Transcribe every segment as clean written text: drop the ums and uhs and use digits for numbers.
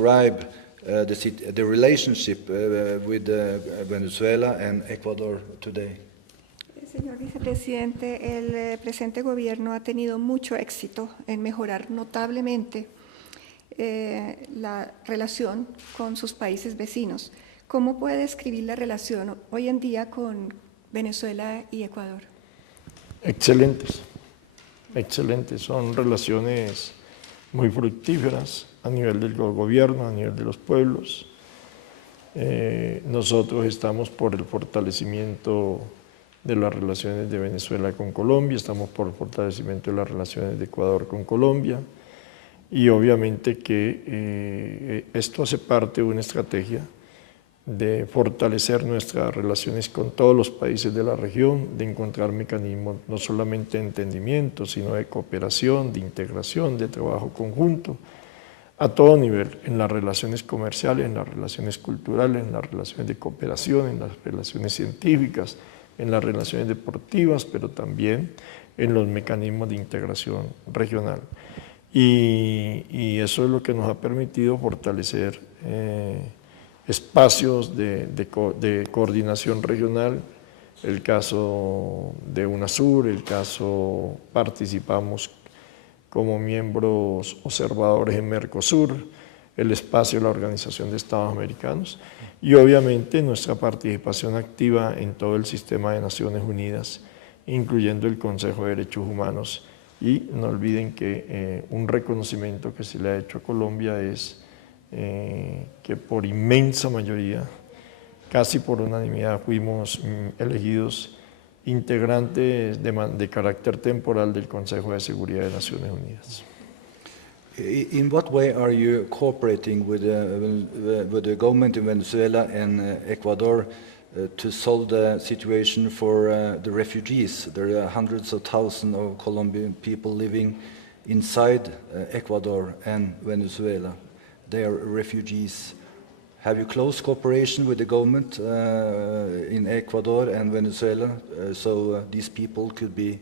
describe the relationship with Venezuela and Ecuador today? Señor vicepresidente, el presente gobierno ha tenido mucho éxito en mejorar notablemente la relación con sus países vecinos. ¿Cómo puede describir la relación hoy en día con Venezuela y Ecuador? Excelentes, excelentes. Son relaciones muy fructíferas a nivel del gobierno, a nivel de los pueblos. Nosotros estamos por el fortalecimiento de las relaciones de Venezuela con Colombia, estamos por el fortalecimiento de las relaciones de Ecuador con Colombia, y obviamente que esto hace parte de una estrategia de fortalecer nuestras relaciones con todos los países de la región, de encontrar mecanismos no solamente de entendimiento, sino de cooperación, de integración, de trabajo conjunto, a todo nivel, en las relaciones comerciales, en las relaciones culturales, en las relaciones de cooperación, en las relaciones científicas, en las relaciones deportivas, pero también en los mecanismos de integración regional. Y eso es lo que nos ha permitido fortalecer espacios de coordinación regional, el caso de UNASUR, el caso participamos como miembros observadores en Mercosur, el espacio de la Organización de Estados Americanos y obviamente nuestra participación activa en todo el sistema de Naciones Unidas, incluyendo el Consejo de Derechos Humanos. Y no olviden que un reconocimiento que se le ha hecho a Colombia es que por inmensa mayoría, casi por unanimidad, fuimos elegidos integrantes de carácter temporal del Consejo de Seguridad de Naciones Unidas. In what way are you cooperating with the government in Venezuela and Ecuador to solve the situation for the refugees? There are hundreds of thousands of Colombian people living inside Ecuador and Venezuela. They are refugees. Have you close cooperation with the government in Ecuador and Venezuela so these people could be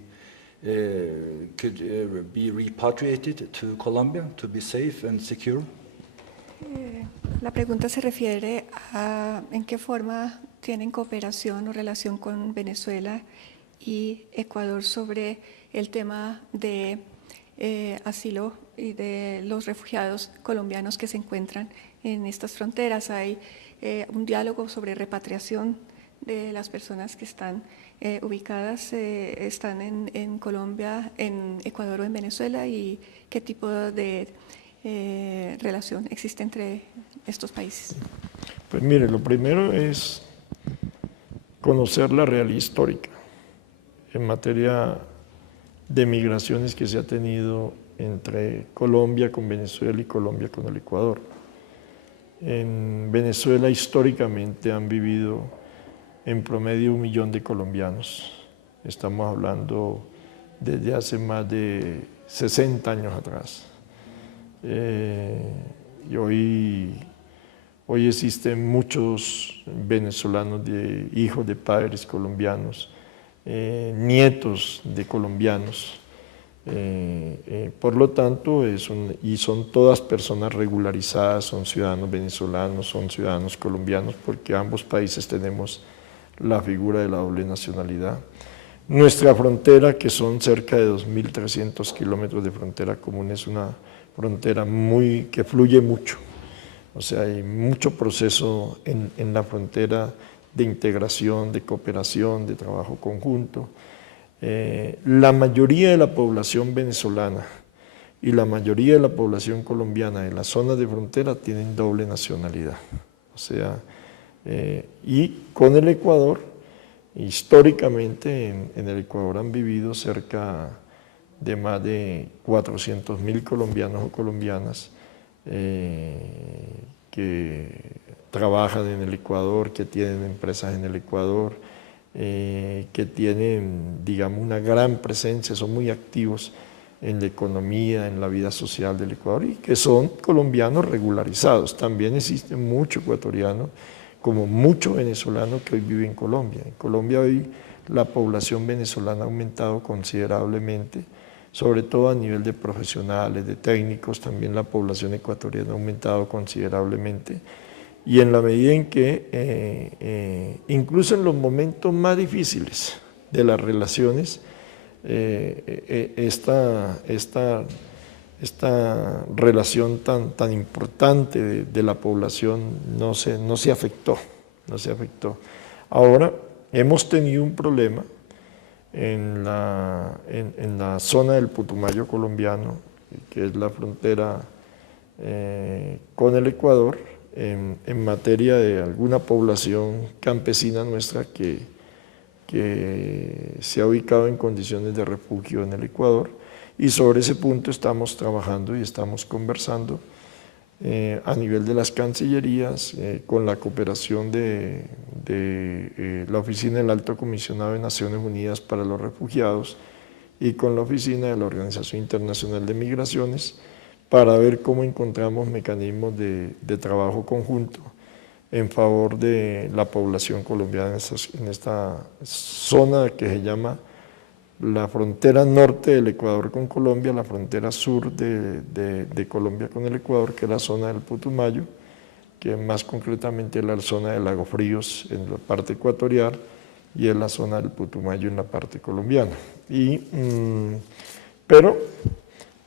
repatriated to Colombia to be safe and secure? La pregunta se refiere a en qué forma tienen cooperación o relación con Venezuela y Ecuador sobre el tema de asilo y de los refugiados colombianos que se encuentran en estas fronteras. Hay un diálogo sobre repatriación de las personas que están ubicadas, están en Colombia, en Ecuador o en Venezuela, y qué tipo de relación existe entre estos países. Pues mire, lo primero es conocer la realidad histórica en materia de migraciones que se ha tenido entre Colombia con Venezuela y Colombia con el Ecuador. En Venezuela históricamente han vivido en promedio 1 millón de colombianos. Estamos hablando desde hace más de 60 años atrás. Y hoy existen muchos venezolanos, hijos de padres colombianos, nietos de colombianos. Por lo tanto, son todas personas regularizadas, son ciudadanos venezolanos, son ciudadanos colombianos, porque ambos países tenemos la figura de la doble nacionalidad. Nuestra frontera, que son cerca de 2.300 kilómetros de frontera común, es una frontera que fluye mucho. O sea, hay mucho proceso en la frontera de integración, de cooperación, de trabajo conjunto. La mayoría de la población venezolana y la mayoría de la población colombiana en las zonas de frontera tienen doble nacionalidad. O sea, y con el Ecuador, históricamente en el Ecuador han vivido cerca de más de 400.000 colombianos o colombianas que trabajan en el Ecuador, que tienen empresas en el Ecuador, que tienen, digamos, una gran presencia, son muy activos en la economía, en la vida social del Ecuador, y que son colombianos regularizados. También existe mucho ecuatoriano, como mucho venezolano que hoy vive en Colombia. En Colombia hoy la población venezolana ha aumentado considerablemente, sobre todo a nivel de profesionales, de técnicos. También la población ecuatoriana ha aumentado considerablemente. Y en la medida en que, incluso en los momentos más difíciles de las relaciones, esta relación tan importante de la población no se afectó. Ahora, hemos tenido un problema en la zona del Putumayo colombiano, que es la frontera con el Ecuador, en materia de alguna población campesina nuestra que se ha ubicado en condiciones de refugio en el Ecuador, y sobre ese punto estamos trabajando y estamos conversando a nivel de las cancillerías, con la cooperación de la Oficina del Alto Comisionado de Naciones Unidas para los Refugiados y con la Oficina de la Organización Internacional de Migraciones, para ver cómo encontramos mecanismos de trabajo conjunto en favor de la población colombiana en esta zona que se llama la frontera norte del Ecuador con Colombia, la frontera sur de Colombia con el Ecuador, que es la zona del Putumayo, que más concretamente es la zona de Lago Fríos en la parte ecuatorial y es la zona del Putumayo en la parte colombiana. Pero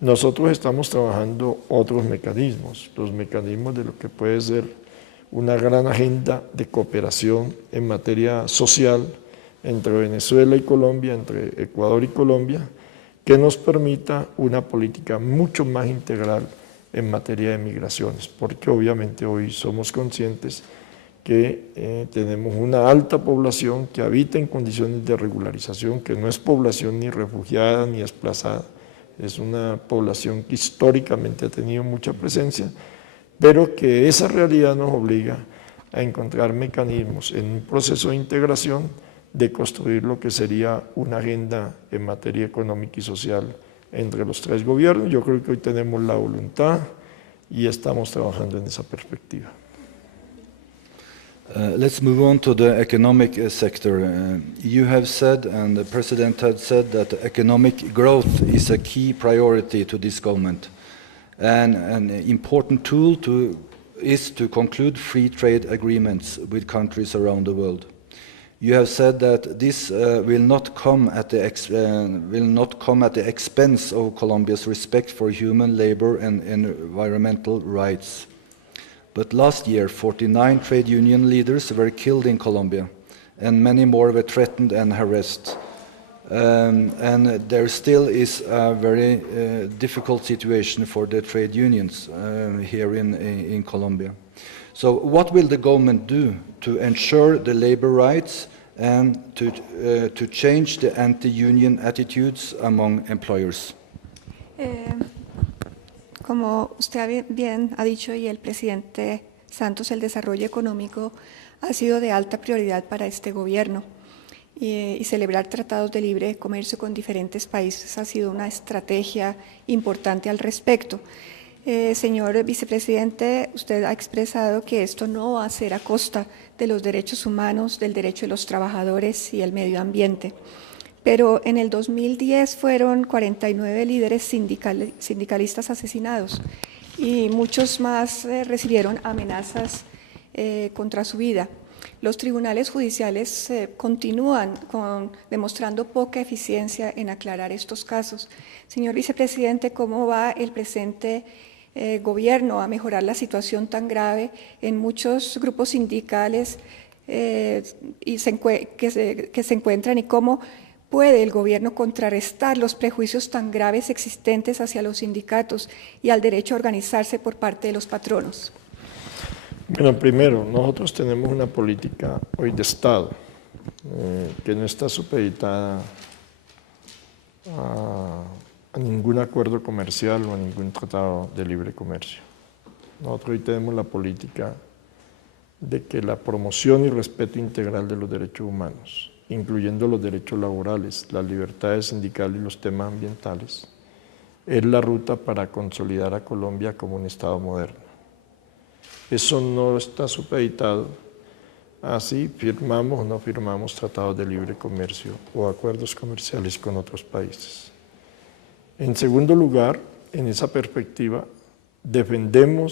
nosotros estamos trabajando otros mecanismos, los mecanismos de lo que puede ser una gran agenda de cooperación en materia social entre Venezuela y Colombia, entre Ecuador y Colombia, que nos permita una política mucho más integral en materia de migraciones, porque obviamente hoy somos conscientes que tenemos una alta población que habita en condiciones de regularización, que no es población ni refugiada ni desplazada, es una población que históricamente ha tenido mucha presencia, pero que esa realidad nos obliga a encontrar mecanismos en un proceso de integración de construir lo que sería una agenda en materia económica y social entre los tres gobiernos. Yo creo que hoy tenemos la voluntad y estamos trabajando en esa perspectiva. Let's move on to the economic sector. You have said, and the President had said, that economic growth is a key priority to this government. And an important tool is to conclude free trade agreements with countries around the world. You have said that this will not come at the expense of Colombia's respect for human labor and environmental rights. But last year, 49 trade union leaders were killed in Colombia, and many more were threatened and harassed. And there still is a very difficult situation for the trade unions here in Colombia. So what will the government do to ensure the labor rights and to change the anti-union attitudes among employers? Como usted bien ha dicho y el presidente Santos, el desarrollo económico ha sido de alta prioridad para este gobierno y celebrar tratados de libre comercio con diferentes países ha sido una estrategia importante al respecto. Señor vicepresidente, usted ha expresado que esto no va a ser a costa de los derechos humanos, del derecho de los trabajadores y el medio ambiente. Pero en el 2010 fueron 49 líderes sindicalistas asesinados y muchos más recibieron amenazas contra su vida. Los tribunales judiciales continúan demostrando poca eficiencia en aclarar estos casos. Señor vicepresidente, ¿cómo va el presente gobierno a mejorar la situación tan grave en muchos grupos sindicales que se encuentran y cómo puede el gobierno contrarrestar los prejuicios tan graves existentes hacia los sindicatos y al derecho a organizarse por parte de los patronos? Bueno, primero, nosotros tenemos una política hoy de Estado que no está supeditada a ningún acuerdo comercial o a ningún tratado de libre comercio. Nosotros hoy tenemos la política de que la promoción y respeto integral de los derechos humanos, incluyendo los derechos laborales, las libertades sindicales y los temas ambientales, es la ruta para consolidar a Colombia como un Estado moderno. Eso no está supeditado a si firmamos o no firmamos tratados de libre comercio o acuerdos comerciales con otros países. En segundo lugar, en esa perspectiva, defendemos